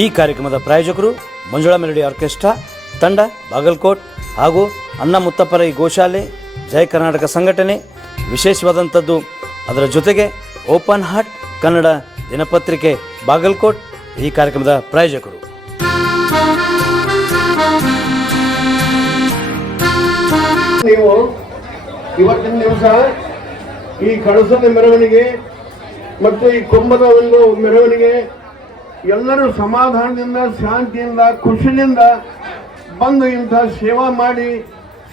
ಈ ಕಾರ್ಯಕ್ರಮದ ಪ್ರಾಯೋಜಕರು ಮಂಜುಳಾ ಮೆಲೋಡಿ ಆರ್ಕೆಸ್ಟ್ರಾ ತಂಡ ಬಾಗಲಕೋಟ್ ಹಾಗೂ ಅನ್ನ ಮುತ್ತಪ್ಪರೈ ಗೋಶಾಲೆ ಜಯ ಕರ್ನಾಟಕ ಸಂಘಟನೆ. ವಿಶೇಷವಾದಂಥದ್ದು ಅದರ ಜೊತೆಗೆ ಓಪನ್ ಹಾರ್ಟ್ ಕನ್ನಡ ದಿನಪತ್ರಿಕೆ ಬಾಗಲಕೋಟ್ ಈ ಕಾರ್ಯಕ್ರಮದ ಪ್ರಾಯೋಜಕರು. ನೀವು ಇವತ್ತಿನ ದಿವಸ ಈ ಕಳಸದ ಮೆರವಣಿಗೆ ಮತ್ತು ಈ ಕುಂಭದ ಒಂದು ಮೆರವಣಿಗೆ ಎಲ್ಲರೂ ಸಮಾಧಾನದಿಂದ, ಶಾಂತಿಯಿಂದ, ಖುಷಿಯಿಂದ ಬಂದು ಇಂಥ ಸೇವಾ ಮಾಡಿ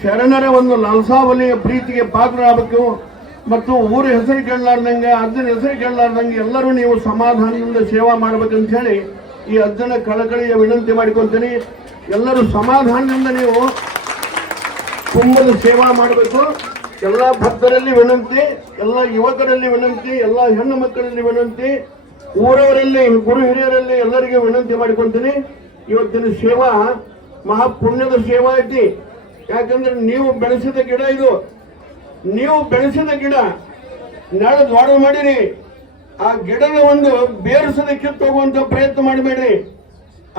ಶರಣರ ಒಂದು ಲಲಸಾವಲಿಯ ಪ್ರೀತಿಗೆ ಪಾತ್ರರಾಗಬೇಕು. ಮತ್ತು ಊರ ಹೆಸರು ಕೇಳಲಾರ್ದಂಗೆ, ಅಜ್ಜನ ಹೆಸರು ಕೇಳಲಾರ್ದಂಗೆ ಎಲ್ಲರೂ ನೀವು ಸಮಾಧಾನದಿಂದ ಸೇವಾ ಮಾಡ್ಬೇಕಂತ ಹೇಳಿ ಈ ಅಜ್ಜನ ಕಳಕಳಿಯ ವಿನಂತಿ ಮಾಡಿಕೊಳ್ತೀನಿ. ಎಲ್ಲರೂ ಸಮಾಧಾನದಿಂದ ನೀವು ಕುಂಭದ ಸೇವಾ ಮಾಡಬೇಕು. ಎಲ್ಲ ಭಕ್ತರಲ್ಲಿ ವಿನಂತಿ, ಎಲ್ಲ ಯುವಕರಲ್ಲಿ ವಿನಂತಿ, ಎಲ್ಲ ಹೆಣ್ಣು ಮಕ್ಕಳಲ್ಲಿ ವಿನಂತಿ, ಊರವರಲ್ಲಿ, ಗುರು ಹಿರಿಯರಲ್ಲಿ ಎಲ್ಲರಿಗೆ ವಿನಂತಿ ಮಾಡಿಕೊಳ್ತೀನಿ. ಇವತ್ತಿನ ಸೇವಾ ಮಹಾಪುಣ್ಯದ ಸೇವಾ ಐತಿ. ಯಾಕಂದ್ರೆ ನೀವು ಬೆಳೆಸಿದ ಗಿಡ ಇದು. ನೀವು ಬೆಳೆಸಿದ ಗಿಡ ನಾಳೆ ದ್ವಾರ ಮಾಡಿರಿ. ಆ ಗಿಡದ ಒಂದು ಬೇರಿಸದ ಕಿತ್ತು ಹೋಗುವಂತ ಪ್ರಯತ್ನ ಮಾಡಬೇಡ್ರಿ.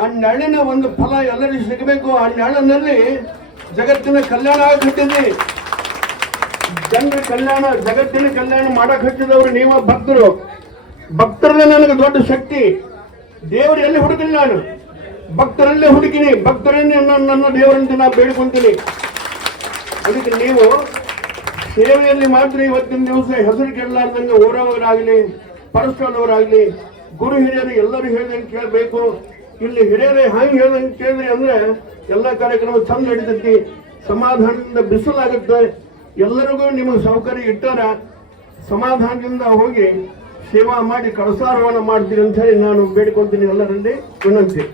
ಆ ನೆರಳಿನ ಒಂದು ಫಲ ಎಲ್ಲರಿಗೂ ಸಿಗಬೇಕು. ಆ ನೆರಳಿನಲ್ಲಿ ಜಗತ್ತಿನ ಕಲ್ಯಾಣ ಆಗಟ್ಟಿದೆ. ಜನರ ಕಲ್ಯಾಣ, ಜಗತ್ತಿನ ಕಲ್ಯಾಣ ಮಾಡಕ್ ಹಚ್ಚಿದವರು ನೀವು ಭಕ್ತರು. ಭಕ್ತರಲ್ಲೇ ನನಗೆ ದೊಡ್ಡ ಶಕ್ತಿ. ದೇವರು ಎಲ್ಲಿ ಹುಡುಕಿಲ್ಲ, ನಾನು ಭಕ್ತರಲ್ಲೇ ಹುಡುಕಿನಿ. ಭಕ್ತರನ್ನೇ ನನ್ನ ದೇವರಂತೆ ನಾನು ಬೇಡಿಕೊಂತೀನಿ. ಅದಕ್ಕೆ ನೀವು ಸೇವೆಯಲ್ಲಿ ಮಾತ್ರ ಇವತ್ತಿನ ದಿವಸ ಹೆಸರು ಕೇಳಲಾರ್ದಂಗೆ ಊರವರಾಗಲಿ, ಪರಸ್ಪರವರಾಗಲಿ, ಗುರು ಹಿರಿಯರು ಎಲ್ಲರೂ ಹೇಳ್ದಂಗೆ ಕೇಳಬೇಕು. ಇಲ್ಲಿ ಹಿರಿಯರೇ ಹಾಗೆ ಹೇಳ್ದಂಗೆ ಕೇಳಿದ್ರಿ ಅಂದ್ರೆ ಎಲ್ಲ ಕಾರ್ಯಕ್ರಮ ಚಂದ ನಡೀತೈತಿ, ಸಮಾಧಾನದಿಂದ ಬಿಸಿಲಾಗುತ್ತೆ. ಎಲ್ಲರಿಗೂ ನಿಮಗೆ ಸೌಕರ್ಯ ಇಟ್ಟಾರ ಸಮಾಧಾನದಿಂದ ಹೋಗಿ ಸೇವಾ ಮಾಡಿ ಕಳಸಾರೋಹಣ ಮಾಡ್ತೀರಿ ಅಂತ ಹೇಳಿ ನಾನು ಬೇಡಿಕೊಳ್ತೀನಿ. ಎಲ್ಲರಲ್ಲಿ ವಿನಂತಿ.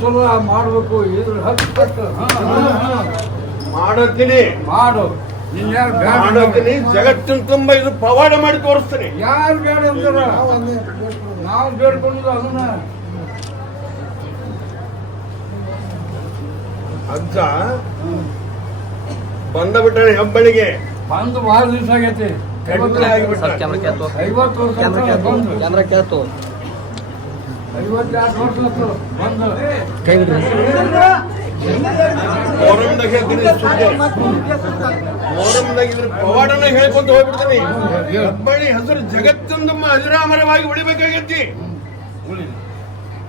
ಚಲೋ ಮಾಡ್ಬೇಕು ಇದ್ರ ಮಾಡತ್ತೀನಿ ಮಾಡು ಮಾಡತ್ತೀನಿ ಜಗತ್ತಿನ ತುಂಬ ಇದು ಪವಾಡ ಮಾಡಿ ತೋರಿಸ್ತೀನಿ. ಯಾರು ಬೇಡ ಅಂತಾರ ನಾವು ಬೇಡ್ಕೊಂಡು ಅದನ್ನ ಅಜ್ಜ ಬಂದ ಬಿಟ್ಟ ಹೆಬ್ಬಳಿಗೆ ಬಂದು ಭಾಳ ದಿವಸ ಆಗೈತಿ. 50 ವರ್ಷ ಬಂದು 52 ವರ್ಷ ಬಂದು ಮೊಹರಂದಾಗ ಹೇಳ್ತೀನಿ ಸುದ್ದಿ. ಮೊಹರಂದಾಗ ಇದ್ರ ಪವಾಡನ ಹೇಳ್ಕೊಂತ ಹೋಗ್ಬಿಡ್ತೀನಿ. ಹೆಬ್ಬಳ್ಳಿ ಹೆಸರು ಜಗತ್ತೊಂದು ಅಜರಾಮರವಾಗಿ ಉಳಿಬೇಕಾಗೈತಿ.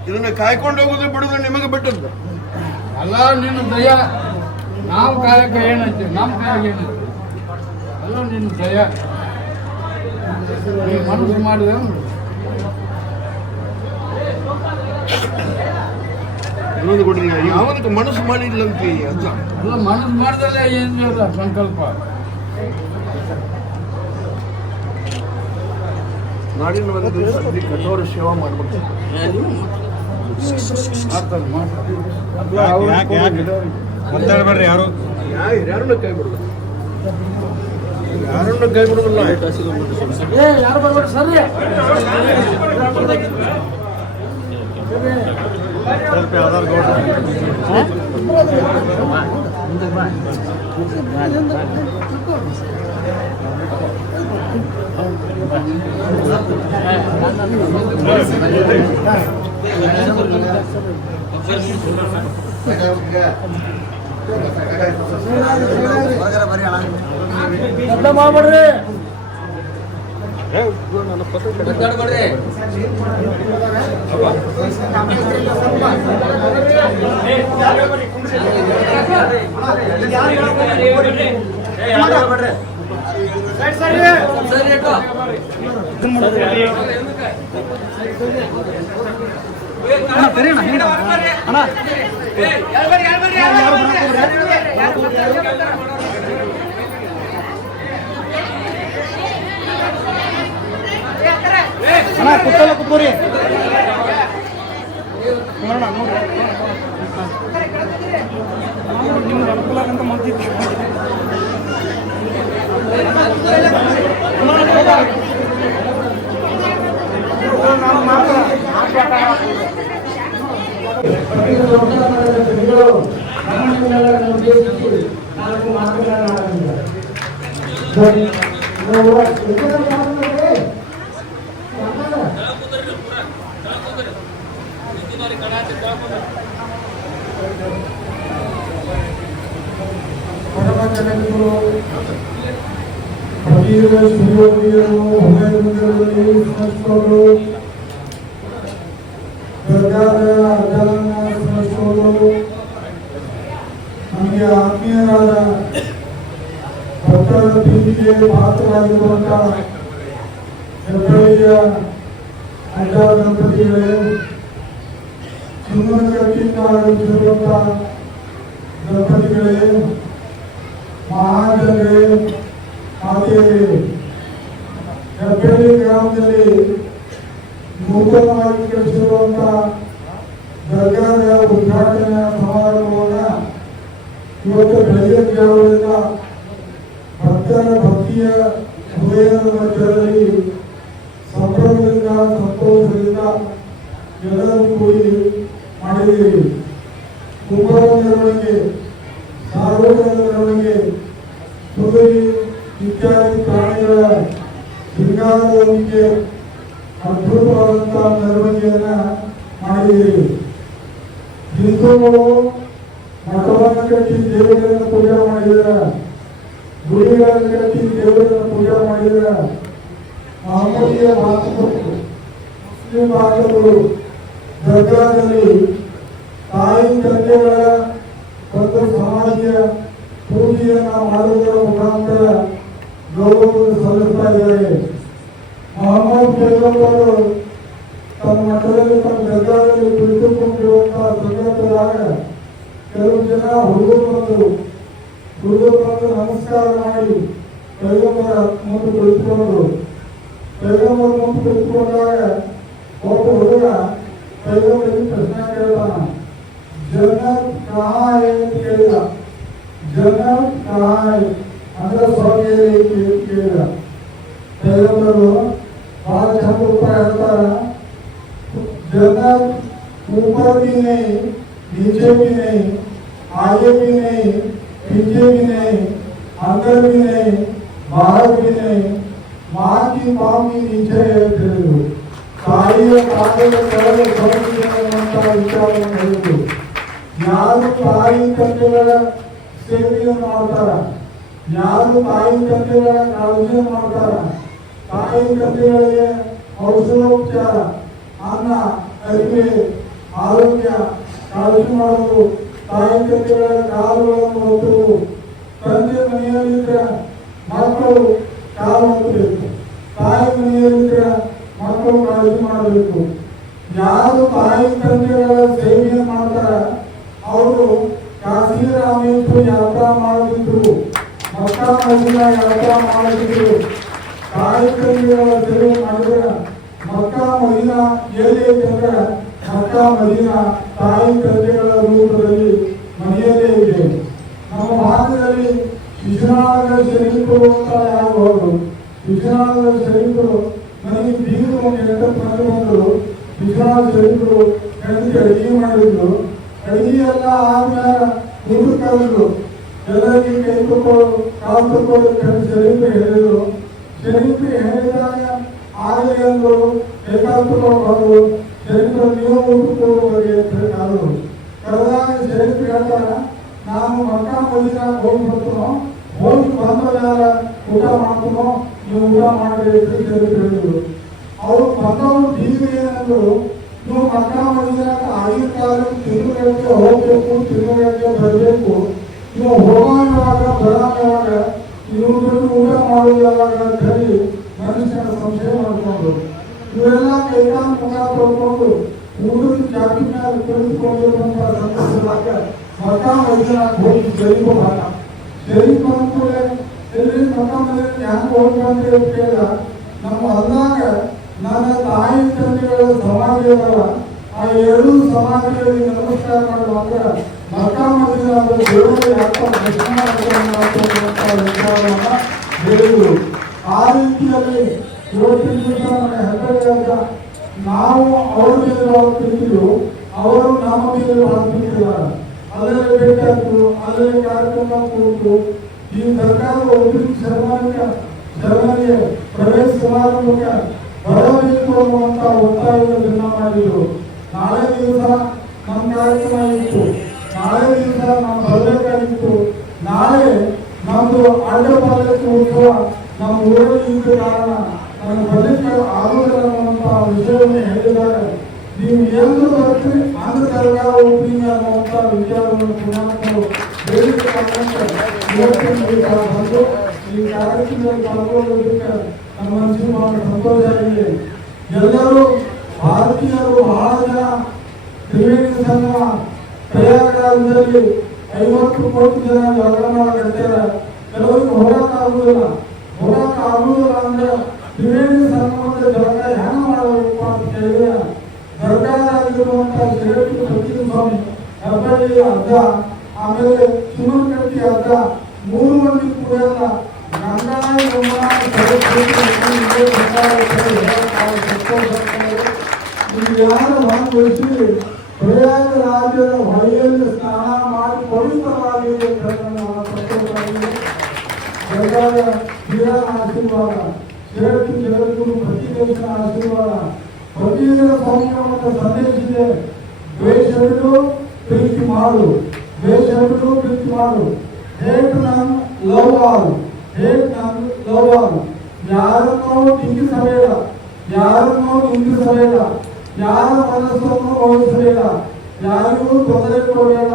ಇದನ್ನ ಕಾಯ್ಕೊಂಡು ಹೋಗೋದು ಬಿಡುದು ನಿಮಗೆ ಬಿಟ್ಟದ್ದು. ಅಲ್ಲ ನಿನ್ನ ದಯ, ನಾವು ಕಾಯಕ ಏನೈತಿ, ನಮ್ಮ ಕಾಯಕ ಏನೈತಿ ಅಲ್ಲ ನಿನ್ನ ದಯ. ನೀವು ಮನಸ್ಸು ಮಾಡಿದೆ ಇನ್ನೊಂದು ಕೊಡ್ರಿ, ಯಾವನಿಗೆ ಮನಸ್ಸು ಮಾಡಿಲ್ಲಂತಿ ಅಜ್ಜ. ಅಲ್ಲ ಮನಸ್ಸು ಮಾಡಿದ್ರೆ ಏನಿಲ್ಲ ಸಂಕಲ್ಪ. ನಾಡಿನ ಒಂದು ದಿವಸ ಕಠೋರ ಸೇವಾ ಮಾಡ್ಬೇಕು. ಮಾತಾಡ್ಬೇಡ್ರಿ ಯಾರು, ಯಾರನ್ನ ಕೈ ಬಿಡೋದು, ಯಾರನ್ನ ಕೈ ಬಿಡೋದಿಲ್ಲ. ಯಾರು ಬರ್ಬೇಕು ಸರಿ. ಮಾಡ್ಬಿಡ್ರಿ ಅಣ್ಣ ಕುತ್ತಲ್ಲ ಕುತ್ಕೋರಿ. ನಿಮ್ಗೆ ಅನುಕೂಲ ಅಂತ ಮಾಡ್ತಿದ್ವಿ. ನಮಗೆ ಆತ್ಮೀಯರಾದ ಭಕ್ತರ ಪ್ರೀತಿಗೆ ಪಾತ್ರರಾಗಿರುವಂತಹ ಹೆಬ್ಬಳ್ಳಿಯ ಅಡ್ಡ ದಂಪತಿಗಳೇ, ಸುಮ್ಮನಗಟ್ಟಿಯಿಂದ ಆಗುತ್ತಿರುವಂತಹ ದಂಪತಿಗಳೇ, ಮಹಾಜನರೇ, ಮಾತೆಯರೇ, ಹೆಬ್ಬಳ್ಳಿ ಗ್ರಾಮದಲ್ಲಿ ನೂತನವಾಗಿ ಕಳಿಸಿರುವಂತಹ ದರ್ಗಾದ ಉದ್ಘಾಟನೆಯ ಸಮಾರಂಭವನ್ನು ಇವತ್ತು ಬೆಳಗ್ಗೆ ಜಾವದಿಂದ ಭಕ್ತರ ಭಕ್ತಿಯ ಹೃದಯದ ಮಧ್ಯದಲ್ಲಿ ಸಂಭ್ರಮದಿಂದ ಸಂತೋಷದಿಂದ ಎಲ್ಲರೂ ಕೂಡಿ ಮಾಡಿದ್ದೀರಿ. ಕುಂಭದ ಮೆರವಣಿಗೆ, ಸಾರ್ವಜನಿಕ ಮೆರವಣಿಗೆ, ಕುದುರೆ ಇತ್ಯಾದಿ ಪ್ರಾಣಿಗಳ ಶೃಂಗಾರದೊಂದಿಗೆ ಅದ್ಭುತವಾದಂತಹ ಮೆರವಣಿಗೆಯನ್ನ ಮಾಡಿದ್ದೀರಿ. ಹಿಂದೂಗಳು ಮಠವನ್ನು ಕಟ್ಟಿ ದೇವರನ್ನು ಪೂಜೆ ಮಾಡಿದ್ದಾರೆ, ಗುಡಿಗಳನ್ನು ಕಟ್ಟಿ ದೇವರನ್ನು ಪೂಜೆ ಮಾಡಿದ್ದಾರೆ. ಮಹಮ್ಮದೀಯ ಬಾಂಧವರು, ಮುಸ್ಲಿಂ ಬಾಂಧವರು ದರ್ಗಾದಲ್ಲಿ ತಾಯಿ ತಂದೆಗಳ ಒಂದು ಸಮಾಧಿಯ ಪೂಜೆಯನ್ನ ಮಾಡುವುದರ ಮುಖಾಂತರ ಗೌರವವನ್ನು ಸಲ್ಲಿಸ್ತಾ ಇದ್ದಾರೆ. ಮೊಹಮ್ಮದ್ ಪೈಗಂಬರು ತಮ್ಮ ಮಠದಲ್ಲಿ ತಮ್ಮ ದರ್ಗಾದಲ್ಲಿ ಕುಳಿತುಕೊಂಡಿರುವಂತಹ ಸಂದರ್ಭದಾಗ ಕೆಲವು ಜನ ಹುಡುಗರು ಬಂದು ನಮಸ್ಕಾರ ಮಾಡಿ ಪೈಗಂಬರ ಮುಂದೆ ಕುಳಿತುಕೊಂಡ್ರು. ಪೈಗಂಬರ ಮುಂದೆ ಕುಳಿತುಕೊಂಡಾಗ ಒಬ್ಬ ಹುಡುಗ ಪೈಗಂಬರಿಗೆ ಪ್ರಶ್ನೆ ಕೇಳ್ತಾನ, ಜನ್ನತ್ ಕಹಾ ಹೈ ಅಂತ ಕೇಳಿದ. ಜನ್ನತ್ ಕಹಾ ಹೈ ಅಂದ್ರೆ ಸ್ವರ್ಗ ಕೇಳಿದ. ಪೈಗಂಬರು ಬಹಳ ಚಂದ ಉತ್ತರ ಹೇಳ್ತಾರ, जन्नत ऊपर भी नहीं, नीचे भी नहीं, आगे भी नहीं, पीछे भी नहीं, अंदर भी नहीं, बाहर भी नहीं, माँ की पाँव की नीचे है तेरे सारी काले कलर समझ विचार ಯಾರು ತಾಯಿ ತಂದೆಗಳ ಸೇವೆಯನ್ನು ಮಾಡ್ತಾರ, ಯಾರು ತಾಯಿ ತಂದೆಗಳ ಕಾಳಜಿಯನ್ನು ಮಾಡ್ತಾರ, ತಾಯಿ ತಂದೆಗಳಿಗೆ ಔಷಧೋಪಚಾರ, ಅನ್ನ, ಅರಿವೆ, ಆರೋಗ್ಯ ಕಾಳಜಿ ಮಾಡೋದು, ತಾಯಿ ತಂದೆಗಳ ಕಾಲುಗಳನ್ನು ಒತ್ತುವುದು, ತಂದೆ ಮನೆಯಲ್ಲಿದ್ದರೆ ಮಕ್ಕಳು ಕಾಲು ಒತ್ತಬೇಕು, ತಾಯಿ ಮನೆಯಲ್ಲಿದ್ದರೆ ಮಕ್ಕಳು ಕಾಳಜಿ ಮಾಡಬೇಕು. ಯಾರು ತಾಯಿ ತಂದೆಗಳ ಸೇವೆಯನ್ನು ಮಾಡ್ತಾರೆ ಅವರು ಕಾಶಿ ರಾಮೇಶ್ವರ ಯಾತ್ರಾ ಮಾಡುತ್ತಿದ್ರು, ಮಕ್ಕಾ ಮದೀನಾ ಯಾತ್ರಾ ಮಾಡುತ್ತಿದ್ರು. ತಾಯಿ ತಂದೆಗಳ ಸೇವೆ ಮಾಡಿದ್ರೆ ಮಕ್ಕಾ ಮದೀನಾ ಎಲ್ಲಿ ಐತಂದ್ರೆ ಮಕ್ಕಾ ಮದೀನಾ ತಾಯಿ ತಂದೆಗಳ ರೂಪದಲ್ಲಿ ಮನೆಯಲ್ಲೇ ಇದೆ. ನಮ್ಮ ಭಾರತದಲ್ಲಿ ವಿಶ್ವನಾಥದ ಶರೀಫರು ಅಂತ ಯಾರು ವಿಶ್ವನಾಥದ ಶರೀಫರು ಮನೆಗೆ ಬೀಗರು ಒಂದು 8 ಮಂದಿ ಬಂದರು. ವಿಶ್ವನಾಥ ಶರೀಫರು ಹೆಂಡತಿ ಅಡಿಗೆ ಮಾಡಿದ್ರು. ಅಡಿಗೆ ಎಲ್ಲ ಆದ್ಮೇಲೆ ಊಟ ಕರೆದ್ರು. ಎಲ್ಲರಿಗೆ ಕೈ ತಕೊಂಡು ಕಾಲು ತಕೊಂಡು ಶರೀಫ್ ಹೇಳಿದ್ರು. ಶರೀಫ್ ಹೇಳಿದಾಗ ಆಗಲಿ ಅಂದರು. ಕೈಕಾಲು ತಕೊಂಡು ಬಂದರು. ಶರೀಫ್ ನೀವು ಊಟ ಹೋಗಿ ಅಂತ ಕಾದರು. ಕರೆದಾಗ ಶರೀಫ್ ಹೇಳ್ತಾರ, ನಾನು ಮಕ್ಕಾ ಮದೀನಾ ಹೋಗಿ ಬರ್ತೀನೋ, ಹೋಗಿ ಬಂದ ಮೇಲೆ ಊಟ ಮಾಡ್ತೀನೋ, ನೀವು ಊಟ ಮಾಡ್ರಿ ಅಂತ ಶರೀಫ್ ಹೇಳಿದ್ರು. ಅವರು ಬಂದವರು ಬೀಗರು ಏನಂದ್ರು, ನೀವು ಮಕ್ಕಾ ಮದೀನಾಕ ಆಗಿನ ಕಾಲ ತಿರುಗಕ್ಕೆ ಹೋಗ್ಬೇಕು, ತಿರುಗಕ್ಕೆ ಬರಬೇಕು, ನೀವು ಹೋಗೋವಾಗ ಬರೋವಾಗ ನೀವು ಊಟ ಮಾಡೋದು ಯಾವಾಗ ಅಂತ ಹೇಳಿ ಮನುಷ್ಯನ ಸಂಶಯ ಮಾಡಿಕೊಂಡು ಇವರೆಲ್ಲ ಕೈಕಾಲು ಮುಖ ತೊಳ್ಕೊಂಡು ಊಟದ ಚಾಪಿ ಮೇಲೆ ಕುಳಿತುಕೊಂಡಿರುವಂತ ಸಂದರ್ಭದಾಗ ಮಕ್ಕಾ ಮದೀನಾಕ್ಕೆ ಹೋಗಿ ಶರೀಫ್ ಬಂದ. ಶರೀಫ್ ಬಂದ ಕೂಡಲೇ ಎಲ್ಲಿ ಮಕ್ಕಾ ಮದೀನಾಕ್ಕೆ ಹೆಂಗೆ ಹೋಗ್ಬೇಕಂತ ಹೇಳಿ ಕೇಳಿದ. ನಮ್ಮ ಅಲ್ಲಾಗ ನನ್ನ ತಾಯಿ ತಂದೆಗಳ ಸಮಾಧಿ ಅದಲ್ಲ, ಆ 2 ಸಮಾಧಿಗಳಿಗೆ ನಮಸ್ಕಾರ ಮಾಡುವಾಗ ಮಕ್ಕಾ ಮದೀನಾ ದೇವರು ಯಾಕೆ ವಿಚಾರವನ್ನ ಹೇಳಿದರು. ಆ ರೀತಿಯಲ್ಲಿ ಇವತ್ತಿನ ದಿವಸ ನಮ್ಮ ಹೆಬ್ಬೆಟ್ಟಾಗ ನಾವು ಅವ್ರ ಮೇಲೆ ಪ್ರೀತಿರು, ಅವರು ನಮ್ಮ ಮೇಲೆ ಪ್ರೀತಿದ್ದಾರೆ. ಅಲ್ಲೇ ಭೇಟಿಯಾದ್ರು, ಅಲ್ಲೇ ಕಾರ್ಯಕ್ರಮ ಕೂತು ಈ ಸರ್ಕಾರ ಒಬ್ಬರಿಗೆ ಶರಣರಿಗೆ ಪ್ರವೇಶ ಸಮಾರಂಭಕ್ಕೆ ಬರಬೇಕು ಅನ್ನುವಂತ ಒತ್ತಾಯದ ದಿನ ಮಾಡಿದ್ರು. ನಾಳೆ ದಿವಸ ನಮ್ಮ ಕಾರ್ಯಕ್ರಮ ಇತ್ತು, ನಾಳೆ ದಿವಸ ನಾವು ಬರಬೇಕಾಗಿತ್ತು. ನಾಳೆ ನಮ್ದು ಅಡ್ಡಪಾಲಕ್ಕೆ ಉತ್ಸವ ನಮ್ಮ ಊರಲ್ಲಿ ಇದ್ದ ಕಾರಣ ನನ್ನ ಬರಲಿಕ್ಕೆ ಆಗುವುದಿಲ್ಲ ಅನ್ನುವಂತ ವಿಷಯವನ್ನು ಹೇಳಿದಾಗ ನೀವು ಎಂದು ಬರ್ತೀರಿ ಅಂದ್ರ ಸರ್ಕಾರ ಓಪನಿಂಗ್ ಅನ್ನುವಂತ ವಿಚಾರವನ್ನು ಪುನಃ ಬೇಡಿಕೆ ಬಂದು ಈ ಕಾರ್ಯಕ್ರಮದಲ್ಲಿ ಪಾಲ್ಗೊಳ್ಳೋದಕ್ಕೆ ನಮ್ಮ ಮನಸ್ಸಿಗೆ ಬಹಳ ಸಂತೋಷ ಆಗಿದೆ. ಎಲ್ಲರೂ ಭಾರತೀಯರು ಬಹಳ ಜನ ತ್ರಿವೇಣಿ ಸಂಗಮ ಪ್ರಯಾಗರಾಜದಲ್ಲಿ 50 ಕೋಟಿ ಜನ ಜಾಗರಣ ಮಾಡ್ತಾರೆ. ಕೆಲವರಿಗೆ ಹೋಗಕ್ಕಾಗುವುದಿಲ್ಲ ಅಂದ್ರೆ ತ್ರಿವೇಣಿ ಸಂಗಮದ ಜಾಗ ಹೆಂಗ ಮಾಡಬೇಕು ಅಂತ ಕೇಳಿದ್ರೆ ಸರ್ಕಾರವಾಗಿರುವಂತಹ ಶ್ರೀ ಸತೀಶ ಸ್ವಾಮಿ ಹೆಬ್ಬಳ್ಳಿ ಅರ್ಧ, ಆಮೇಲೆ ಸುಮನಕಟ್ಟಿ ಅರ್ಧ, 3 ಮಂದಿ ಕೂಡ ಯಾರು ಭಾಗವಹಿಸಿ ಪ್ರಯಾಗರಾಜರ ಹೊಳೆಯಲ್ಲಿ ಸ್ನಾನ ಮಾಡಿ ಪವಿತ್ರವಾಗಿದೆ. ಸರ್ಕಾರ ಶ್ರೀರಾಮ ಆಶೀರ್ವಾದ, ಶ್ರೇಷ್ಠ ಜಗದ್ಗುರು ಪ್ರತಿದೇಶನ ಆಶೀರ್ವಾದ, ಪ್ರತಿದಿನ ಸ್ವಾಮಿಯ ಸಂದೇಶ ಇದೆ. ದ್ವೇಷ ಬಿಡು, ಪ್ರೀತಿ ಮಾಡು, ದ್ವೇಷ ಬಿಡು, ಪ್ರೀತಿ ಮಾಡು. ಹೇಟ್ ನನ್ ಲವ್ ಆಲ್, ಹೇಟ್ ನನ್ ಲವ್ ಆಲ್. ಯಾರನ್ನೋ ಟೀಕಿಸಬೇಡ, ಯಾರನ್ನೋ ನಿಂದಿಸಬೇಡ, ಯಾರ ಮನಸ್ಸನ್ನು ನೋಯಿಸಬೇಡ, ಯಾರಿಗೂ ತೊಂದರೆ ಕೊಡಬೇಡ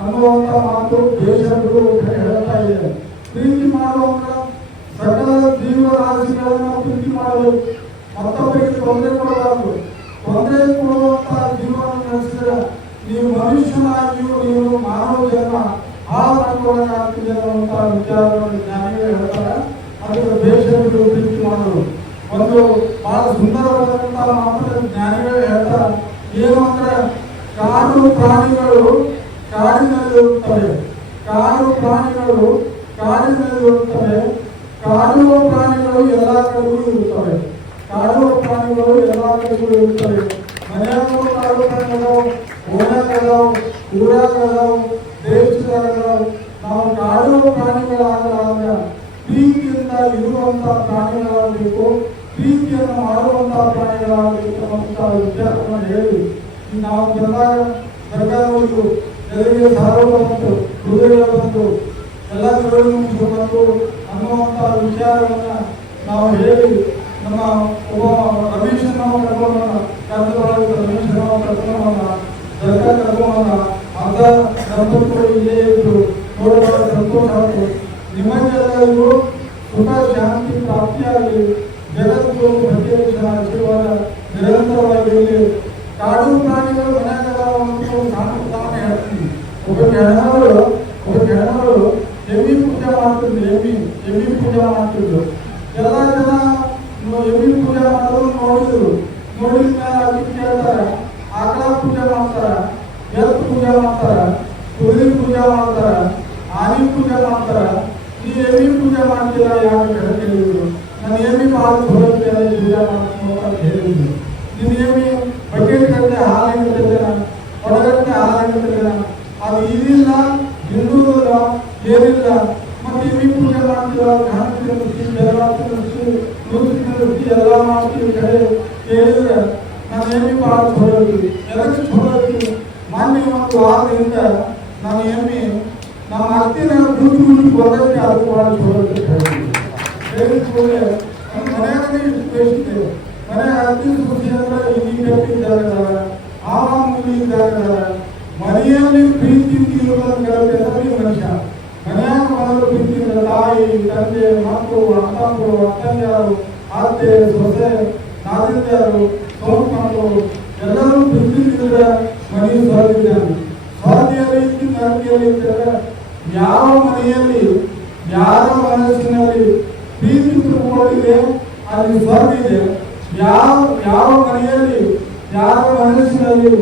ಅನ್ನುವಂತ ಮಾತು ದೇಶ ಬಿಡು ಹೇಳ್ತಾ ಇದೆ. ಪ್ರೀತಿ ಮಾಡುವಂತ ಸಕಲ ಜೀವರಾಶಿಗಳನ್ನ ಪ್ರೀತಿ ಮಾಡಬೇಕು, ಮತ್ತೊಬ್ಬರಿಗೆ ತೊಂದರೆ ಕೊಡಬಾರದು. ತೊಂದರೆ ಕೊಡುವಂತ ಜೀವನ ನಡೆಸಿದ್ರೆ ನೀವು ಮನುಷ್ಯನಾಗಿಯೂ ನೀವು ಮಾನವ ಜನ್ಮ ಹಾಳಾಗ್ತಿದೆ ಅನ್ನುವಂತ ವಿಚಾರವನ್ನು ಜ್ಞಾನಿಗಳು ಹೇಳ್ತಾರೆ. ಅದಕ್ಕೆ ದೇಶ ಬಿಡು ಪ್ರೀತಿ ಮಾಡೋದು ಒಂದು ಬಹಳ ಸುಂದರವಾದಂತಹ ಮಾತನ್ನು ಜ್ಞಾನಿಗಳು ಹೇಳ್ತಾರೆ. ಏನು ಅಂದ್ರೆ ಕಾಡು ಪ್ರಾಣಿಗಳು ಕಾಡಿನಲ್ಲಿರುತ್ತವೆ, ಕಾಡು ಪ್ರಾಣಿಗಳು ಕಾಡಿನಲ್ಲಿರುತ್ತವೆ, ಕಾಡುವ ಪ್ರಾಣಿಗಳು ಎಲ್ಲ ಕಡೆಗೂ ಇರುತ್ತವೆ, ಕಾಡುವ ಪ್ರಾಣಿಗಳು ಎಲ್ಲ ಕಡೆಗೂ ಇರುತ್ತವೆ. ಮನೆಯಾಗೂ ಕಾಡು ಪ್ರಾಣಿಗಳು, ಓಣ್ಯಾಗದಾವು, ಊರಾಗದಾವು, ದೇಶದಾಗದಾವು. ನಾವು ಕಾಡುವ ಪ್ರಾಣಿಗಳಾಗಲಾಗ ಪ್ರೀತಿಯಿಂದ ಇರುವಂತ ಪ್ರಾಣಿಗಳಾಗಬೇಕು, ಪ್ರೀತಿಯನ್ನು ಮಾಡುವಂತಹ ಪ್ರಾಣಿಗಳಾಗಬೇಕು ಅಂತ ವಿಚಾರವನ್ನು ಹೇಳಿ ನಾವು ಬಂದಾಗ ಸರ್ಕಾರಗಳು ಎದುರಿಗೆ ಸಾಲ ಬಂತು, ಹೃದಯ ಬಂತು, ಎಲ್ಲ ತಿಳುವಳಿಕೆ ಬಂತು ಅನ್ನುವಂಥ ವಿಚಾರವನ್ನ ನಾವು ಹೇಳಿ ನಮ್ಮ ರಮೇಶ್ ನಾವು ಕರ್ಕೊಂಡ ರಮೇಶ್ ನಾವು ಕರ್ಕೊಂಡ ಕರ್ಕೊಂಡ ಅಂತ ದಂಪತಿಗಳು ಇಲ್ಲೇ ಇದ್ದು ನೋಡುವ ಸಂತೋಷ ಆಯಿತು. ನಿಮಗೆಲ್ಲರಿಗೂ ಸುಖ ಶಾಂತಿ ಪ್ರಾಪ್ತಿಯಾಗಲಿ. ಜಗತ್ತು ಪ್ರತ್ಯೇಕ ಆಶೀರ್ವಾದ ನಿರಂತರವಾಗಿರಲಿ. ಕಾಡು ಪ್ರಾಣಿಗಳು ಮನೆಯಾಗ ನಾನು ಹೇಳ್ತೀನಿ. ಒಬ್ಬ ಹೆಣ್ಣು ಎಮ್ಮಿ ಪೂಜೆ ಮಾಡ್ತಿದ್ರು. ಎಮ್ಮಿ ಪೂಜೆ ಮಾಡ್ತಿದ್ರು. ಎಲ್ಲ ಜನ ಎಮ್ಮಿ ಪೂಜೆ ಮಾಡೋದು ನೋಡಿದ್ರು. ನೋಡಿದ ಮೇಲೆ ಅದಕ್ಕೆ ಕೇಳ್ತಾರೆ, ಆಕಳ ಪೂಜೆ ಮಾಡ್ತಾರ, ಎತ್ತು ಪೂಜೆ ಮಾಡ್ತಾರ, ಕುದುರೆ ಪೂಜೆ ಮಾಡ್ತಾರ, ಆನೆ ಪೂಜೆ ಮಾಡ್ತಾರ, ಈ ಎಮ್ಮಿ ಪೂಜೆ ಮಾಡ್ತಿಲ್ಲ ಯಾಕೆ ಹೇಳಿದ್ರು. ನಾನು ಎಮ್ಮಿ ಹಾಲು ಪೂಜೆ ಮಾಡ್ತೀನಿ ಅಂತ ಹೇಳಿದ್ರು. ನಿನ್ನ ಎಮ್ಮಿ ಬಕೆಟ್ ಗಟ್ಟಲೆ ಹಾಲು ಹಿಡಿದಿದ್ದೇನೆ, ಹೊರಗಟ್ಟಲೆ ಹಾಲು ಹಿಡಿದಿದ್ದೇನೆ, ಅದು ಇದಿಲ್ಲ ಹಿಂದೂಲ್ಲ ಏನಿಲ್ಲ. ಮತ್ತೆ ಎಮ್ಮಿ ಪೂಜೆ ಮಾಡ್ತೀರ, ಧಾನ ತಿನ್ನಿಸಿ, ಬೆಲ್ಲ ತಿನ್ನಿಸಿ, ನುಚ್ಚು ತಿನ್ನಿಸಿ ಎಲ್ಲ ಮಾಡ್ತೀವಿ ಕಡೆ ಹೇಳಿದ್ರೆ ನಾನು ಎಮ್ಮಿ ಭಾಳ ಚಲೋ ಇರ್ತೀವಿ. ಎದಕ್ಕೆ ಚಲೋ ಇರ್ತೀವಿ? ಮೊನ್ನೆ ಒಂದು ವಾರದಿಂದ ನಾನು ಎಮ್ಮಿ ನಮ್ಮ ಅತ್ತಿನ ಗುಂಡು ಬಂದಕ್ಕೆ ಅದು ಭಾಳ ಚಲೋ ಇರ್ತೀವಿ ಹೇಳಿದ ಕೂಡಲೇ ನಮ್ಮ ಮನೆಯಾಗೇ ಇಷ್ಟು ಬೇಯಿಸಿದ್ದೇವೆ. ಮನೆಯಾಗ ಅತ್ತಿ ಸುದ್ದಿ ಅಂದ್ರೆ ಈ ಗಟ್ಟಿ ಇದ್ದಾರೆ, ಆ ಮೂಲಿ ಇದ್ದಾರೆ. ಮನೆಯಲ್ಲಿ ಪ್ರೀತಿ ಇರುವುದನ್ನು ಮನುಷ್ಯ ಮನೆಯಾಗ ಮೊದಲು ಪ್ರೀತಿ ತಾಯಿ, ತಂದೆ, ಮಕ್ಕಳು, ಅಣ್ಣಗಳು, ಅಕ್ಕಂದಿರು, ಅತ್ತೆ, ಸೊಸೆ, ನಾದಿದ್ಯಾರು, ಸೋನ್ ಮಕ್ಕಳು ಎಲ್ಲರೂ ಪ್ರೀತಿಸಿದ್ರೆ ಮನೆ ಸ್ವರ್ಗಿದ್ದಾನೆ. ಸ್ವರ್ಗಿಯಲ್ಲಿ ಇದ್ದು ನರಕಿಯಲ್ಲಿ ಇದ್ದರೆ ಯಾವ ಮನೆಯಲ್ಲಿ ಯಾರ ಮನಸ್ಸಿನಲ್ಲಿ ಪ್ರೀತಿ ತುಂಬಿಕೊಂಡಿದೆ ಅಲ್ಲಿ ಸ್ವರ್ಗ ಇದೆ. ಯಾವ ಮನೆಯಲ್ಲಿ ಯಾರ ಮನಸ್ಸಿನಲ್ಲಿ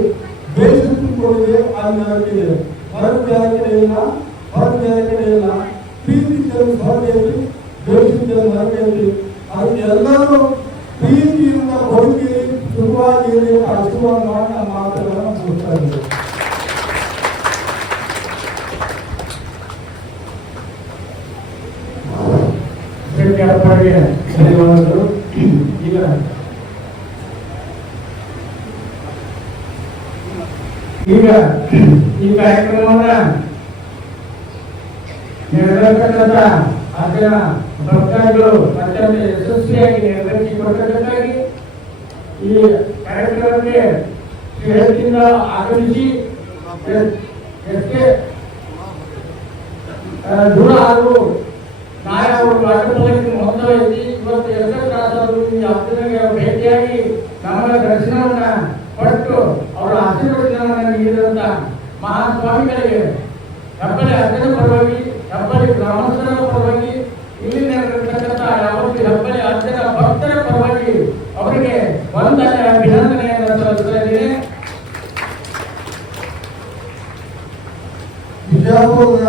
ದ್ವೇಷ ತುಂಬಿಕೊಂಡಿದೆ ಅಲ್ಲಿ ನರಕಿದೆ. ಹೊರಗೆ ಬೇರೆ ಕಡೆ ಇಲ್ಲ, ಹೊರಗೆ ಬೇರೆ ಕಡೆ ಇಲ್ಲ. ಪ್ರೀತಿ ಸ್ವರ್ಗದಲ್ಲಿ, ದ್ವೇಷದಲ್ಲಿ ನರಕದಲ್ಲಿ. ಅದಕ್ಕೆ ಎಲ್ಲರೂ ಪ್ರೀತಿಯಿಂದ ಬದುಕಿರಿ, ಸುಖವಾಗಿರಿ, ಆಶೀರ್ವಾದ ಮಾಡಿ ನಮ್ಮ ಮಾತುಗಳನ್ನು ಮುಗಿಸ್ತಾ ಇದ್ದೀವಿ. ಧನ್ಯವಾದಗಳು. ಈಗ ಈ ಕಾರ್ಯಕ್ರಮವನ್ನ ನೆರವೇರಿಸತಕ್ಕಂಥ ಅದರ ಭಕ್ತಾದಿಗಳು ಅತ್ಯಂತ ಯಶಸ್ವಿಯಾಗಿ ನೆರವೇರಿಸಿಕೊಟ್ಟಕ್ಕಾಗಿ ಈ ಕಾರ್ಯಕ್ರಮಕ್ಕೆ ಶ್ರೇಷ್ಠದಿಂದ ಆಗಮಿಸಿ ಎಷ್ಟೇ ದೂರ ಹಾಗೂ ನಾಳೆ ಅವರು ರಾಜ್ಯಪಾಲಕ್ಕೆ ಮೊದಲೈತಿ ಇವತ್ತು ಯಶಸ್ಸಾದರು ಈ ಹತ್ತಿರಗೆ ಭೇಟಿಯಾಗಿ ನಮ್ಮ ದರ್ಶನವನ್ನ ಪಡೆದು ಅವರ ಆಶೀರ್ವಚನವನ್ನು ನೀಡಿದಂತ ಮಹಾಸ್ವಾಮಿಗಳಿಗೆ ಹೆಬ್ಬಳ್ಳಿ ಅಜ್ಜನ ಪರವಾಗಿ, ಹೆಬ್ಬಳ್ಳಿ ಗ್ರಾಮಸ್ಥರ ಪರವಾಗಿ, ಇಲ್ಲಿ ನೆರವೇರಿಸತಕ್ಕಂಥ ಯಾವತ್ತು ಹೆಬ್ಬಳ್ಳಿ ಅಜ್ಜನ ಭಕ್ತರ ಪರವಾಗಿ ಅವರಿಗೆ ವಂದನೆ, ಅಭಿನಂದನೆಯನ್ನು ಸಲ್ಲಿಸ್ತಾ ಇದ್ದೀನಿ. ಬಿಜಾಪುರದ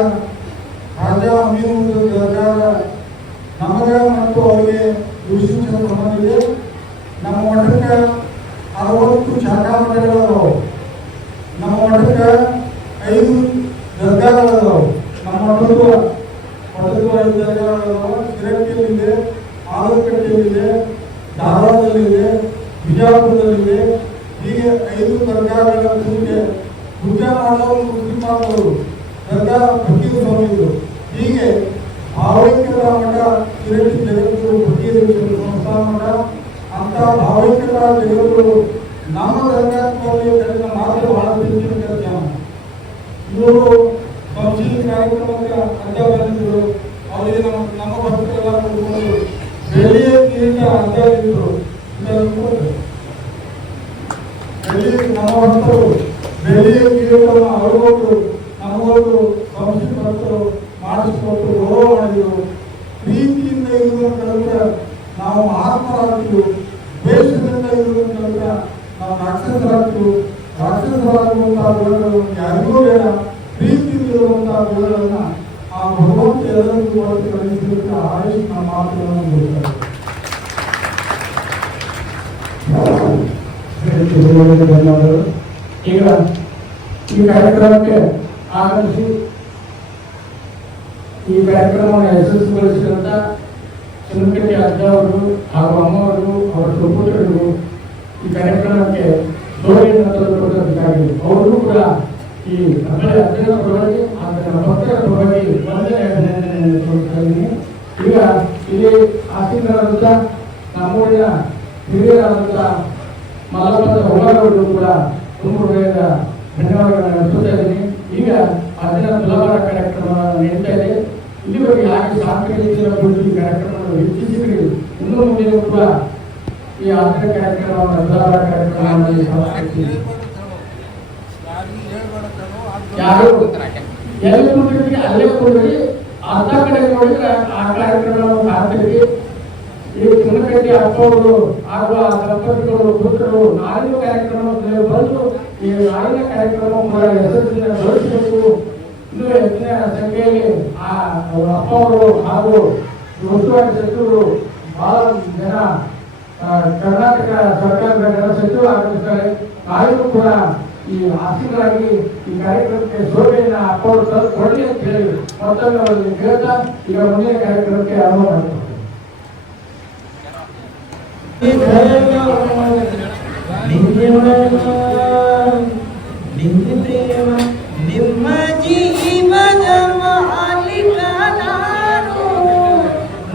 ರಾಜ ಅಮೀನು ಸರ್ಕಾರ ನಮಗೆ ಮತ್ತು ಅವರಿಗೆ ವಿಶೇಷ ಸಂಬಂಧ ಇದೆ. ನಮ್ಮ ಮಠಕ್ಕೆ 60 ಶಾಖಾ ಮಠಗಳದಾವು. ನಮ್ಮ ಮಠಕ್ಕೆ 5 ದರ್ಗಾಗಳದಾವು. ನಮ್ಮ ಮಠದ್ದು 5 ದರ್ಗಾಗಳದಾವು. ಶಿರಟ್ಟಿಯಲ್ಲಿದೆ, ಆಲೂಕಟ್ಟೆಯಲ್ಲಿದೆ, ಧಾರವಾಡದಲ್ಲಿದೆ, ಬಿಜಾಪುರದಲ್ಲಿದೆ. ಹೀಗೆ 5 ದರ್ಗಾಗಳ ಪೂಜೆ ಮಾಡೋರು, ಮುಸ್ಲಿಂ ಮಾಡೋರು, ದರ್ಗಾ ಫಕೀರ್ ಸ್ವಾಮಿಗಳು. ಹೀಗೆ ಭಾವೈಕ್ಯತಾ ಮಠ ಶಿರಟ್ಟಿ ಜಗದ್ಗುರು ಫಕೀರ್ ಸಂಸ್ಥಾನ ಮಠ ಅಂತ ಭಾವೈಕ್ಯತಾ ಜಗದ್ಗುರು ನಮ್ಮ ದರ್ಗಾದಲ್ಲಿ ಮಾತ್ರ ಬಹಳ ಪ್ರೀತಿಯ ಕೆಲಸ. ಇವರು ಸಂಶೀಲ ಕಾರ್ಯಕ್ರಮಕ್ಕೆ ಅಡ್ಡ ಬಂದಿದ್ರು. ಅವರಿಗೆ ನಮ್ಮ ಭಕ್ತರೆಲ್ಲ ಕೂತ್ಕೊಂಡು ಬೆಳ್ಳಿಯ ಕಿರೀಟ ಅಡ್ಡ ಇದ್ರು. ನಮ್ಮ ಭಕ್ತರು ಬೆಳ್ಳಿಯ ಕಿರೀಟವನ್ನು ಅವ್ರಿಗೊಟ್ಟು ನಮಗೊಟ್ಟು ಸಂಶೀಲ ಭಕ್ತರು ಮಾಡಿಸಿಕೊಟ್ಟು ಗೌರವ ಮಾಡಿದರು. ಪ್ರೀತಿಯಿಂದ ಇರುವುದನ್ನು ಕಲಿತ ನಾವು ಮಹಾತ್ಮರಾಗ್ತೀವಿ, ದ್ವೇಷದಿಂದ ಇರುವುದನ್ನು ಕಲಿತ ನಾವು ರಾಕ್ಷಸರಾಗ್ತೀವಿ. ರಾಕ್ಷಸರಾಗುವಂತಹ ಗುಣಗಳು ಯಾರಿಗೂ ಬೇಡ. ಪ್ರೀತಿಯಿಂದ ಇರುವಂತಹ ಗುಣಗಳನ್ನು ಆ ಭಗವಂತ ಎಲ್ಲರಿಗೂ ಹೊರತು ಕಲಿಸಿದ ಆಯುಷ್ ನಮ್ಮ ಮಾತುಗಳನ್ನು ಕೊಡ್ತಾರೆ. ಧನ್ಯವಾದಗಳು. ಈಗ ಈ ಕಾರ್ಯಕ್ರಮಕ್ಕೆ ಆಗಮಿಸಿ ಈ ಕಾರ್ಯಕ್ರಮವನ್ನು ಯಶಸ್ವಿಗೊಳಿಸಿದಂಥ ಚನ್ನಕಟ್ಟಿ ಅಜ್ಜ ಅವರು ಹಾಗೂ ಅಮ್ಮವರು, ಅವರ ಸುಪುತ್ರರು ಈ ಕಾರ್ಯಕ್ರಮಕ್ಕೆ ಗೌರವವನ್ನು ತಂದುಕೊಡಬೇಕಾಗಿದೆ. ಅವರಿಗೂ ಕೂಡ ಈ ಕನ್ನಡ ಅಧ್ಯಯನ ಪರವಾಗಿ ಅದರ ಭಕ್ತರ ಪರವಾಗಿ ವಂದನೆ ಕೊಡ್ತಾ ಇದ್ದೀನಿ. ಈಗ ಇಲ್ಲಿ ಆಸೀನರಾದಂಥ ನಮ್ಮೂರಿನ ಹಿರಿಯರಾದಂಥ ಮಲ್ಲಪ್ಪನ ಹೊರಗಡೆ ಕೂಡ ತುಂಬ ಹೃದಯದ ಧನ್ಯವಾದಗಳನ್ನು ಅರ್ಪಿಸ್ತಾ ಇದ್ದೀನಿ. ಈಗ ಅದರ ತುಲಾಭಾರ ಕಾರ್ಯಕ್ರಮ ನಡೀತಾ ಇದೆ. ಇಲ್ಲಿವರೆಗೆ ಯಾಕೆ ಸಾಂಸ್ಕೃತಿಕ ಅಭಿವೃದ್ಧಿ ಕಾರ್ಯಕ್ರಮವನ್ನು ವೀಕ್ಷಿಸಿದ್ರಿ, ಇನ್ನು ಮುಂದೆ ಕೂಡ ಈ ಆರ್ಥಿಕ ಕಾರ್ಯಕ್ರಮವನ್ನು ತುಲಾಭಾರ ಕಾರ್ಯಕ್ರಮವನ್ನು ಸಮರ್ಪಿಸಿ ಯಾರು ಎಲ್ಲಿ ಕೂತಿರ್ತೀವಿ ಅಲ್ಲೇ ಕೂಡಿ ಅರ್ಧ ಕಡೆ ನೋಡಿದ್ರೆ ಆ ಕಾರ್ಯಕ್ರಮವನ್ನು ಕಾಣ್ತಿರ್ತೀವಿ. ಈ ಚುನಕಟ್ಟಿ ಅಪ್ಪ ಅವರು ಹಾಗೂ ಆ ದಂಪತಿಗಳು ಪುತ್ರರು ನಾಳಿನ ಕಾರ್ಯಕ್ರಮದಲ್ಲಿ ಬಂದು ಈ ನಾಳಿನ ಕಾರ್ಯಕ್ರಮ ಕೂಡ ಯಶಸ್ಸಿನ ಬಳಸಬೇಕು. ಇನ್ನು ಹೆಚ್ಚಿನ ಸಂಖ್ಯೆಯಲ್ಲಿ ಆ ಅಪ್ಪ ಅವರು ಹಾಗೂ ಉಸ್ತುವಾರಿ ಸಚಿವರು ಬಹಳ ಜನ ಕರ್ನಾಟಕ ಸರ್ಕಾರದ ಜನ ಸಚಿವರು ಆಗಮಿಸ್ತಾರೆ. ನಾಳಿಗೂ ಕೂಡ ಈ ಆಸೀನರಾಗಿ ಈ ಕಾರ್ಯಕ್ರಮಕ್ಕೆ ಶೋಭೆಯನ್ನು ಅಪ್ಪ ಅವರು ತಂದು ಕೊಡಲಿ ಅಂತ ಹೇಳಿ ಮತ್ತೊಮ್ಮೆ ಅವರಿಗೆ ಕೇಳ್ತಾ ಈಗ ಮುಂದಿನ ಕಾರ್ಯಕ್ರಮಕ್ಕೆ ಆರಂಭ ಮಾಡ್ತಾರೆ. ನಿಮ್ಮ ಜೀವನ ಮಾಲೀಕ ನಾನು,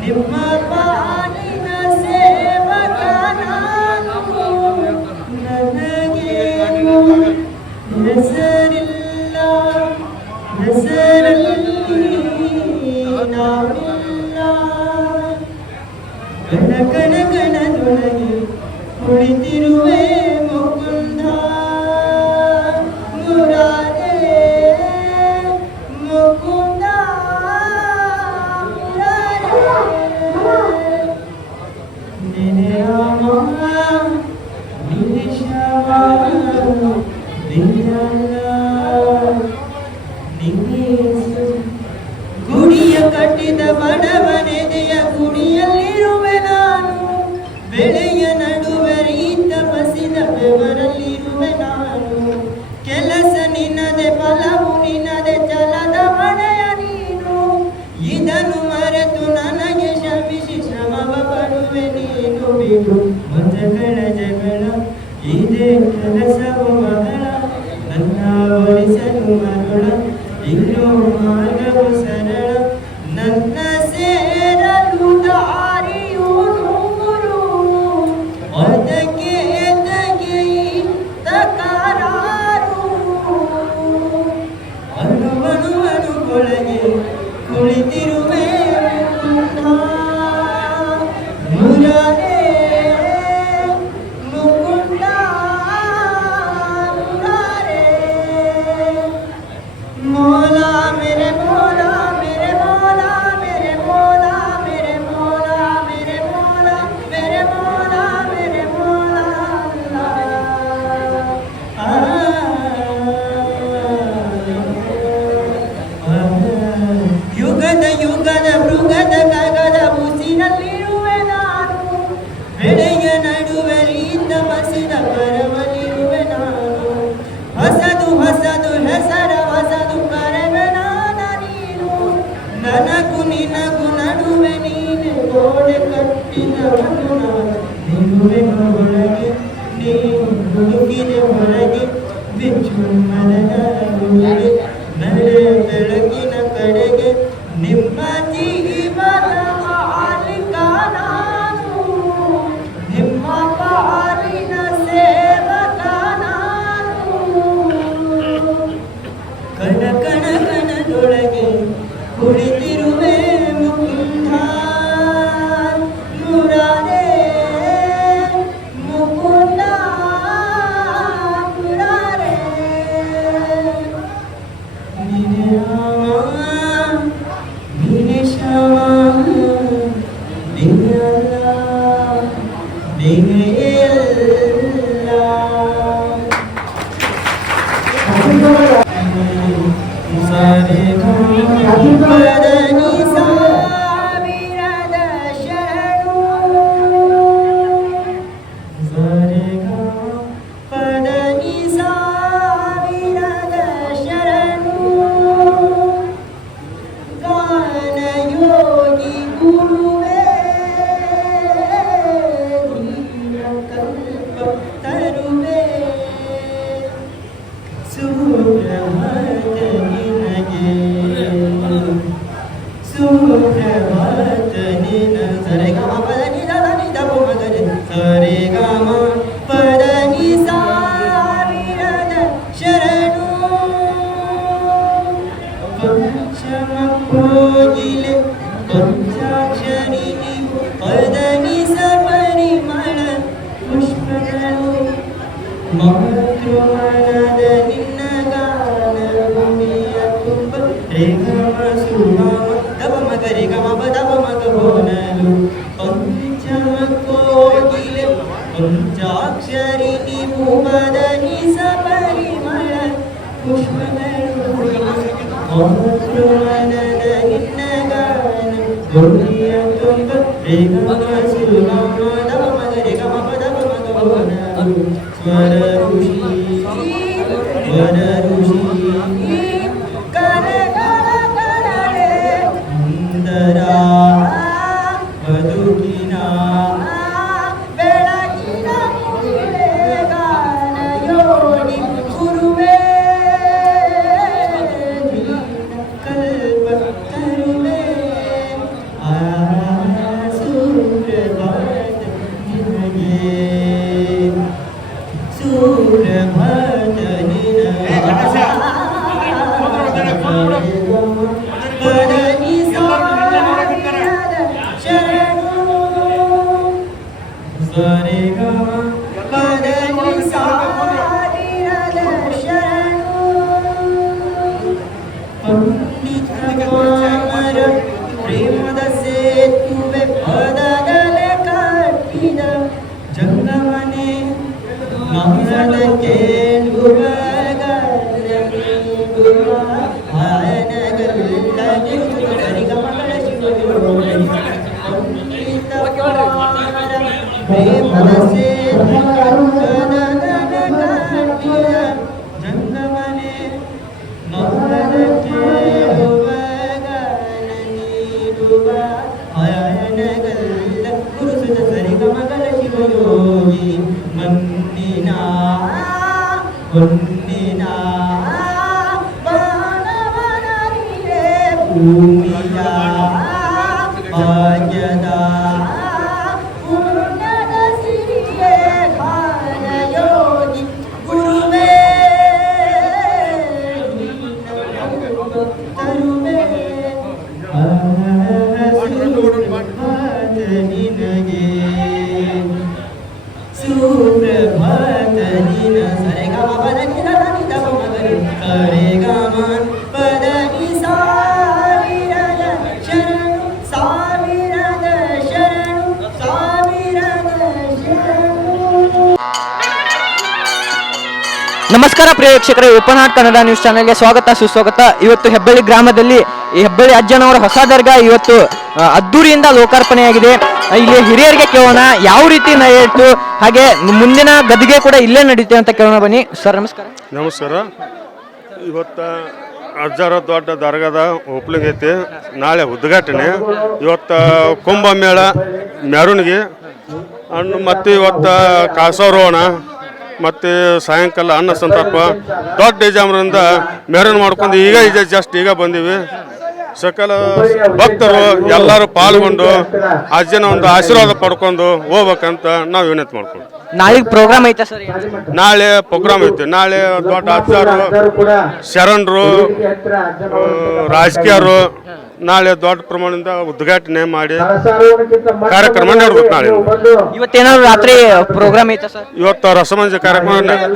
ನಿಮ್ಮ ಪಾಲಿನ ಸೇವಕ ನಾನು. ನನಗೇನು ಹೆಸರಿಲ್ಲ, ಹೆಸರಲ್ಲಿ ನಾವಿಲ್ಲ. ಗಣ ಗಣ ಗಣದೊಳಗೆ ಕುಳಿತಿರುವೆ ಮುಕುಂದ ಮುರಾರೇ ಮುಕುಂದ ಮುರಾರೇ. ನಿನ್ನೆ ರಾಮ ನಿನ್ನೆ ಶ್ಯಾಮ ನಿನ್ನೆಲ್ಲ ನಿನ್ನೆ ಗುಡಿಯ ಕಟ್ಟಿದ ಬಡವನೆದೆಯ ಗುಡಿಯಲ್ಲಿರುವೆ ನಾನು. ಬೆಳೆಯ ನಡುವೆ ರೀತ ಬಸಿದ ಬೆವರಲ್ಲಿರುವೆ ನಾನು. ಕೆಲಸ ನಿನ್ನದೆ ಫಲವು ನಿನ್ನದೆ ಛಲದ ಮನೆಯ ನೀನು. ಇದನ್ನು ಮರೆತು ನನಗೆ ಶ್ರಮಿಸಿ ಶ್ರಮವ ಪಡುವೆ ನೀನು. ಬಿಡು ಮಜಗಳ ಜಗಳ ಇದೇ ಕೆಲಸವು ಮಗಳ, ನನ್ನ ಒಲಿಸಲು ಮಗಳ ಇನ್ನೂ ಮಾರ್ಗವು ಸರಳ. ನನ್ನ ಸೇರಲು ದಾರಿಯು ನೂರು, ಅದಕ್ಕೆ ತಕರಾರು. ಅನುಗೊಳಗೆ ಕುಳಿತಿರುವೆ ಮುರಾರೇ ಮುಕುಂದ ಮುರಾರೇ. ಮೋಲಾ ಮೇರೆ ಮೋಲಾ ಮೇರೆ ಮೋಲಾ ಮೇರೆ ಮೋಲಾ ಮೇರೆ ಮೋಲಾ ಮೇರೆ ಮೋಲಾ ಮೇರೆ ಮೋಲಾ ಮೇರೆ ಮೋಲಾ. ಯುಗದ ಯುಗದ ಮೃಗದ ಗಗದ ಉಸಿರಲ್ಲಿರುವೆ ನಾನು. ಬೆಳೆಯ ನಡುವೆ ರೀತ ಬಸಿದ ಬರವಲಿರುವೆ ನಾನು. ಹೊಸದು ಹೊಸದು ಹೆಸರ ಹೊಸದು ಕರೆವೆ ನಾನ ನೀನು. ನನಗೂ ನಿನಗೂ ನಡುವೆ ನೀನೆ ಗೋಡೆ ಕಟ್ಟಿದವನು ನಾನು. ನಿಲುವಿನ ಒಳಗೆ ನೀನು ಹುಡುಕಿದ ಹೊರಗೆ ಬಿಚ್ಚು ಮನಗೆ ನಡೆ ಬೆಳಕಿನ ಕಡೆಗೆ. ನಿಮ್ಮ ಜೀವನ ಮಾಲೀಕ ನಾನು, ನಿಮ್ಮ ಪಾಲಿನ ಸೇವಕ ನಾನು. ಕಣ ಕಣ ಕಣದೊಳಗೆ ಕುಳಿತಿರುವೆ ಮುಕುಂದ ಮುರಾರೇ ಮುಕುಂದ ಮುರಾರೇ. ನೀನೆ ರಾಮ ನೀನೆ ಶ್ಯಾಮ ನೀನೆ ಅಲ್ಲ ನೀನೆ ಎಲ್ಲ. ಸರಿ ಪದನಿ ಸಾವಿರದ ಶರಣು. ಸರಿ ಪದನಿ ಸಾವಿರದ ಶರಣು. ಗಾನ ಯೋಗಿ ಗುರುವೇ ಕಲ್ಪ ತರುವೆ. ಸುಬ್ರಹ್ಮಣ್ಯ ಸುಪ್ರಭಾತ ನಿನ ಸರೆ ಗಮ ಪದ ನಿ ದ ನಿ ದ ಪ ಮ ಗ ರಿ ಸರೆ ಗಮ ಪದ ನಿ ಸಾವಿರದ ಶರಣು ಪಂಚಮ ಕೋಗಿಲೆ ಪಂಚಾಕ್ಷರಿ ನೀವು ಪದ ನಿ ಸ ಪರಿಮಳ ಪುಷ್ಪಗಳು ಮಾತೃಮನದ ನಿನ್ನ ಗಾನ ಭೂಮಿಯ ತುಂಬ ರೇ ಗಮ ಸುಗಮ ದಪ ಮಗ ರೇ ಗಮ ದಪ ಮಗ ಬೋನಲು ಪಂಚಮ ಕೋಗಿಲೆ ಪಂಚಾಕ್ಷರಿ ನೀವು ಪದ ನಿ ಸ ಪರಿಮಳ ಪುಷ್ಪಗಳು ಮಾತೃಮನದ ನಿನ್ನ ಗಾನ ಭೂಮಿಯ ತುಂಬ ರೇ ಗಮ ಸುಗಮ ದಪ ಮಗ ರೇ ಗಮ ದಪ ಮಗ ಬೋನಲು ಸ್ವರ ಋಷಿ ಸುಂದರ ಬದುಕಿನ ಬೆಳಗಿನ ಗಾನ ಯೋನಿ ಗುರುವೇ ಕಲ್ಪ ತರುವೆ ಸುಪ್ರಭಾತ ನಿನಗೆ ಸುಪ್ರಭಾತ ನಿನಗೆ ಪದನಿ ಸಾವಿರದ ಶರಣು ಸರೆ ಗಮ ಪದನಿ ಸಾವಿರದ ಶರಣು ಪಂಡಿತ ಕಾಮರ ಪ್ರೇಮದ ಸೇತುವೆ ಪದದಲೆ ಕಟ್ಟಿದ ಜಂಗಮನೆ ನಮದ ಕೇಳುವ ಜಂಗಮನೆ ನಮದ ಕೇಳುವ ಗಾನ ನೀಡುವ ಅಯನಗಲ್ಲ ಗುರುಸುತ ಸರಿಗಮಗಳ ಶಿವಯೋಗಿ ಮನ್ನಿನ ಹೊನ್ನಿನ ಬಾಣವನರಿಯೇ ಭೂಮಿಯ ಭಾಗ್ಯದ ಪುಣ್ಯದ ಸಿರಿಯೇ ಗಾನಯೋಗಿ ಗುರುವೇ ತರುವೆ ಸುಪ್ರಭಾತ ನಿನಗೆ ಸುಪ್ರಭಾತ ನಿನ ಸರೆ ಗಮ ಪದ ನಿ ದ ನಿ ದ ಪ ಮ ಗ ರಿ ಸರೆ ಗಮ ಪದ ನಿ ಸಾವಿರದ ಶರಣು ಸಾವಿರದ ಶರಣು ಸಾವಿರದ ಶರಣು. ನಮಸ್ಕಾರ ಪ್ರಿಯ ವೀಕ್ಷಕರೇ, ಓಪನ್ ಹಾರ್ಟ್ ಕನ್ನಡ ನ್ಯೂಸ್ ಚಾನೆಲ್ಗೆ ಸ್ವಾಗತ ಸುಸ್ವಾಗತ. ಇವತ್ತು ಹೆಬ್ಬಳ್ಳಿ ಗ್ರಾಮದಲ್ಲಿ ಈ ಹೆಬ್ಬಳ್ಳಿ ಅಜ್ಜನವರ ಹೊಸ ದರ್ಗಾ ಇವತ್ತು ಅದ್ದೂರಿಯಿಂದ ಲೋಕಾರ್ಪಣೆಯಾಗಿದೆ. ಇಲ್ಲಿ ಹಿರಿಯರಿಗೆ ಕೇಳೋಣ ಯಾವ ರೀತಿ ನಡೆಯಿತು, ಹಾಗೆ ಮುಂದಿನ ಗದ್ದಿಗೆ ಕೂಡ ಇಲ್ಲೇ ನಡೀತೆ ಅಂತ ಕೇಳೋಣ. ಬನ್ನಿ ಸರ್. ನಮಸ್ಕಾರ. ನಮಸ್ಕಾರ. ಇವತ್ತು ಅಜ್ಜರ ದೊಡ್ಡ ದರ್ಗಾದ ಓಪನಿಂಗ್ ಐತಿ, ನಾಳೆ ಉದ್ಘಾಟನೆ. ಇವತ್ತು ಕುಂಭಮೇಳ ಮೆರವಣಿಗೆ ಮತ್ತು ಇವತ್ತು ಕಾಸರೋಹಣ ಮತ್ತು ಸಾಯಂಕಾಲ ಅನ್ನ ಸಂತರ್ಪ ದೊಡ್ಡ ಯಜಮಾನರಿಂದ ಮೆರವಣಿಗೆ ಮಾಡ್ಕೊಂಡು ಈಗ ಜಸ್ಟ್ ಈಗ ಬಂದೀವಿ. ಸಕಲ ಭಕ್ತರು ಎಲ್ಲರೂ ಪಾಲ್ಗೊಂಡು ಅಜ್ಜನ ಒಂದು ಆಶೀರ್ವಾದ ಪಡ್ಕೊಂಡು ಹೋಗ್ಬೇಕಂತ ನಾವು ವಿನಂತಿ ಮಾಡ್ಕೊಂಡು. ನಾಳೆ ಪ್ರೋಗ್ರಾಮ್ ಐತೆ ಸರ್? ನಾಳೆ ಪ್ರೋಗ್ರಾಮ್ ಐತೆ. ನಾಳೆ ದೊಡ್ಡ ಅಜ್ಜರು, ಶರಣರು, ರಾಜಕೀಯರು ನಾಳೆ ದೊಡ್ಡ ಪ್ರಮಾಣದಿಂದ ಉದ್ಘಾಟನೆ ಮಾಡಿ ಕಾರ್ಯಕ್ರಮ ನಡೆದಬೇಕು. ನಾಳೆ ಇವತ್ತೇನಾದ್ರು ರಾತ್ರಿ ಪ್ರೋಗ್ರಾಮ್ ಐತೆ ಸರ್? ಇವತ್ತು ರಸಮಂಜ ಕಾರ್ಯಕ್ರಮ,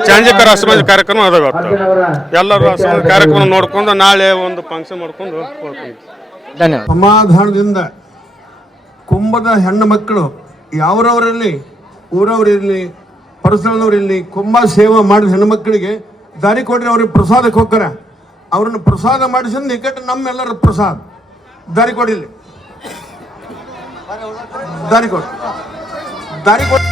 ಚಾಂಜಿಕ ರಸಮಂಜ ಕಾರ್ಯಕ್ರಮ ಅದ. ಇವತ್ತು ಎಲ್ಲರೂ ರಸಮಂಜ ಕಾರ್ಯಕ್ರಮ ನೋಡ್ಕೊಂಡು ನಾಳೆ ಒಂದು ಫಂಕ್ಷನ್ ಮಾಡ್ಕೊಂಡು ಹೋಗ್ತೀವಿ. ಧನ್ಯವಾದ. ಸಮಾಧಾನದಿಂದ ಕುಂಭದ ಹೆಣ್ಣು ಮಕ್ಕಳು ಯಾವ್ರವರಲ್ಲಿ, ಊರವರಿರಲಿ, ಪರಸಲದವರಿರಲಿ, ಕುಂಭ ಸೇವೆ ಮಾಡಿದ ಹೆಣ್ಮಕ್ಳಿಗೆ ದಾರಿ ಕೊಡ್ರಿ. ಅವ್ರಿಗೆ ಪ್ರಸಾದಕ್ಕೆ ಹೋಗ್ತಾರೆ. ಅವ್ರನ್ನ ಪ್ರಸಾದ ಮಾಡಿಸಿದ ನಿಕಟ ನಮ್ಮೆಲ್ಲರ ಪ್ರಸಾದ ದಾರಿ ಕೊಡಿಲ್ಲ. ದಾರಿ ಕೊಡಿ, ದಾರಿ ಕೊಡಿ.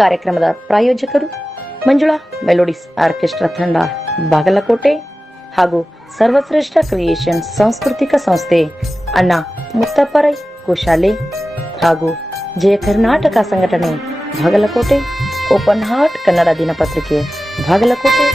ಕಾರ್ಯಕ್ರಮದ ಪ್ರಾಯೋಜಕರು ಮಂಜುಳಾ ಮೆಲೋಡಿಸ್ ಆರ್ಕೆಸ್ಟ್ರಾ ತಂಡ ಬಾಗಲಕೋಟೆ ಹಾಗೂ ಸರ್ವಶ್ರೇಷ್ಠ ಕ್ರಿಯೇಷನ್ ಸಾಂಸ್ಕೃತಿಕ ಸಂಸ್ಥೆ ಅಣ್ಣ ಮುತ್ತಪ್ಪರೈ ಗೋಶಾಲೆ ಹಾಗೂ ಜಯ ಕರ್ನಾಟಕ ಸಂಘಟನೆ ಬಾಗಲಕೋಟೆ, ಓಪನ್ ಹಾರ್ಟ್ ಕನ್ನಡ ದಿನಪತ್ರಿಕೆ ಬಾಗಲಕೋಟೆ.